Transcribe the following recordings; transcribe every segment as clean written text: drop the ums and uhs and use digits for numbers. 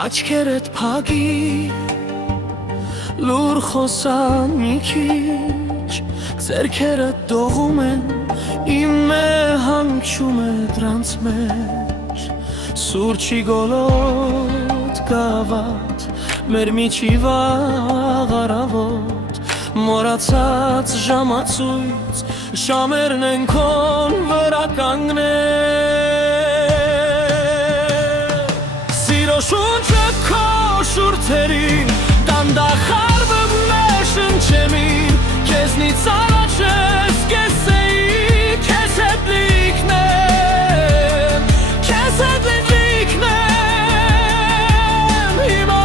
աչքերդ փակիր, լուր խոսան մի քիչ, ձեռքերդ դողում են, իմ է հանգչում է դրանց մեջ, սուրճի գոլոտ գավաթ, մեր միջի վաղ առավոտ, մոռացած ժամացույց, ժամերն են քոն վրա կանգնել, սիրո շունչը քո շուրթերին, դանդաղ հարվում է շնչեմին, քեզնից առաջ ես կեսեի, քեզ հետ լիքնեմ, քեզ հետ լիքնեմ հիմա,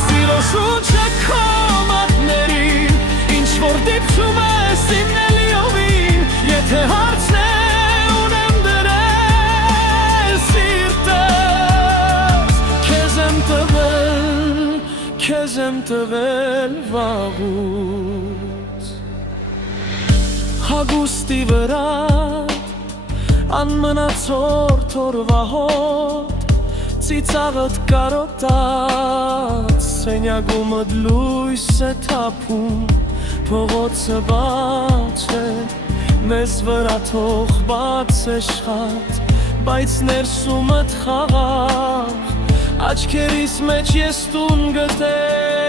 սիրո շունչը քո մատներին, ինչ որ դիպչում ես իմ նելիովին, եթե հարցն է ունեմ դրել սիրտս, քեզ եմ տվել վաղուց, հագուստի վրա անմնացորդ օրվա հոտ, ծիծաղդ կարոտած, սենյակումդ լույս է թափում, փողոցը բաց է, մեզ վրա թող բաց է շատ, բայց ներսումդ խաղաղ, աչքերիս մեջ ես տուն գտել,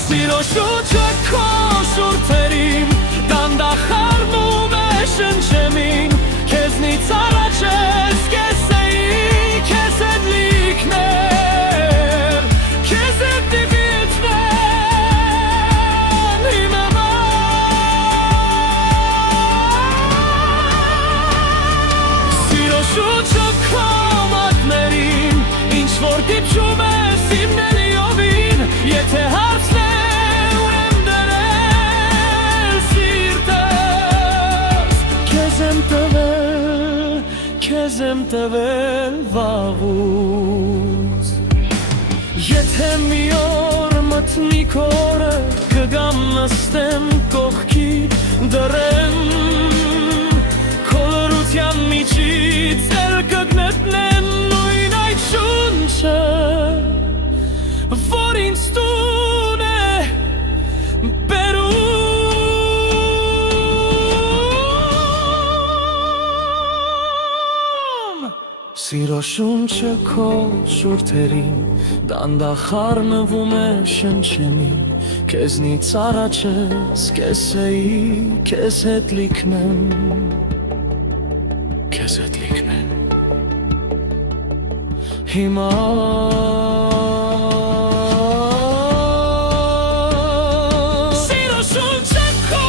սիրո շունչը քո շուրթերին, դանդաղ հարվում է շնչեմին, քեզնից առաջ ես կեսեի, քեզ հետ լիքներ, քեզ հետ դիպիցնեմ հիմա, սիրո շունչը քո ինչ որ դիպչում ես իմ նելիովին, եթե հարցն է ունեմ դրել սիրտս, քեզ եմ տվել վաղուց, եթե մի օր մտնի քորը, կգամ նստեմ կողքի դրեմ, քո լռության միջից էլ կգտնեմ շունչը, որ ինձ տուն է բերում, սիրո շունչը քո շուրթերին, դանդաղ հարնվում է շնչեմին, քեզնից առաջ ես կեսեի, քեզ հետ լիքնեմ, քեզ հետ լիքնեմ հիմա, սիրո շունչը քո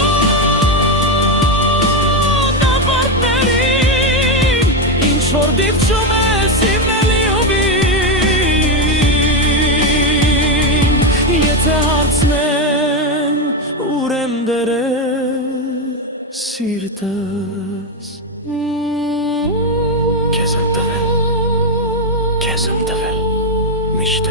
նավարտներին, ինչ որ դիպչում ես իմ նելիովին, եթե հարցնեն ուր եմ դրել սիրտս, քեզ եմ տվել, քեզ եմ տվել միշտ